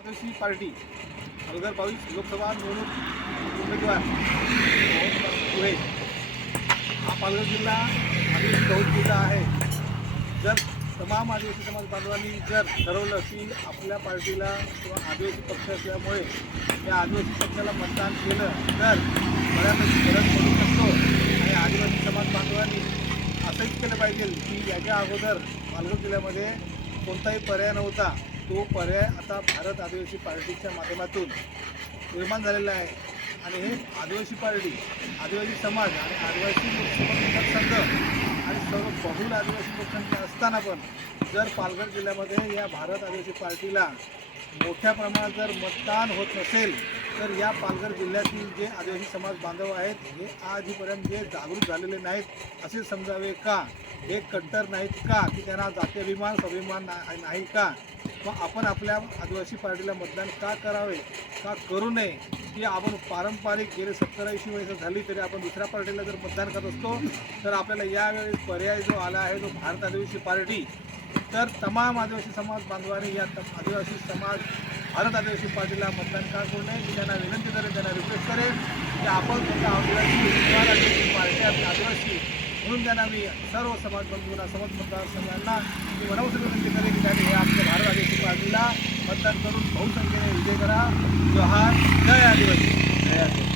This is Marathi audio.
आदिवासी पार्टी. पालघर बावीस लोकसभा निवडणूक उमेदवार. पुढे. हा पालघर जिल्हा आदिवासी बहुल जिल्हा आहे. जर तमाम आदिवासी समाज बांधवांनी जर ठरवलं की आपल्या पार्टीला किंवा आदिवासी पक्ष असल्यामुळे त्या आदिवासी पक्षाला मतदान केलं तर बऱ्यापैकी फरक पडू शकतो. आणि आदिवासी समाज बांधवांनी असंही केलं पाहिजे की याच्या अगोदर पालघर जिल्ह्यामध्ये कोणताही पर्याय नव्हता. तो पर्याय आता भारत आदिवासी पार्टीच्या माध्यमातून निर्माण झालेला आहे. आणि हे आदिवासी पार्टी आदिवासी समाज आणि आदिवासी लोकसभा संघ आणि सर्व बहुल आदिवासी लोकसंख्या असताना पण जर पालघर जिल्ह्यामध्ये या भारत आदिवासी पार्टीला मोठ्या प्रमाणात जर मतदान होत नसेल तर या पालघर जिल्ह्यातील जे आदिवासी समाज बांधव आहेत हे आजपर्यंत जे जागरूक झालेले नाहीत असे समजावे का? हे कट्टर नाहीत का? की त्यांना जातीअभिमान स्वाभिमान नाही का? मग आपण आपल्या आदिवासी पार्टीला मतदान का करावे का करू नये की आपण पारंपरिक गेले सत्तर ऐंशी वर्ष झाली तरी आपण दुसऱ्या पार्टीला जर मतदान करत असतो तर आपल्याला यावेळी पर्याय जो आला आहे तो भारत आदिवासी पार्टी तर तमाम आदिवासी समाज बांधवांनी या त- आदिवासी समाज भारत आदिवासी पार्टीला मतदान का करू नये मी त्यांना विनंती करेन त्यांना रिक्वेस्ट करेन की आपण त्यांच्या आदिवासी पार्टी आदिवासी म्हणून त्यांना मी सर्व समाज बंधूंना समाज मतदारसंघांना मी मनवून विनंती करेन की त्यांनी हे आपल्या भारत आदिवासी पार्टीला मतदान करून बहुसंख्येने विजय करा. जोहार जय आदिवासी. जय आदिवासी.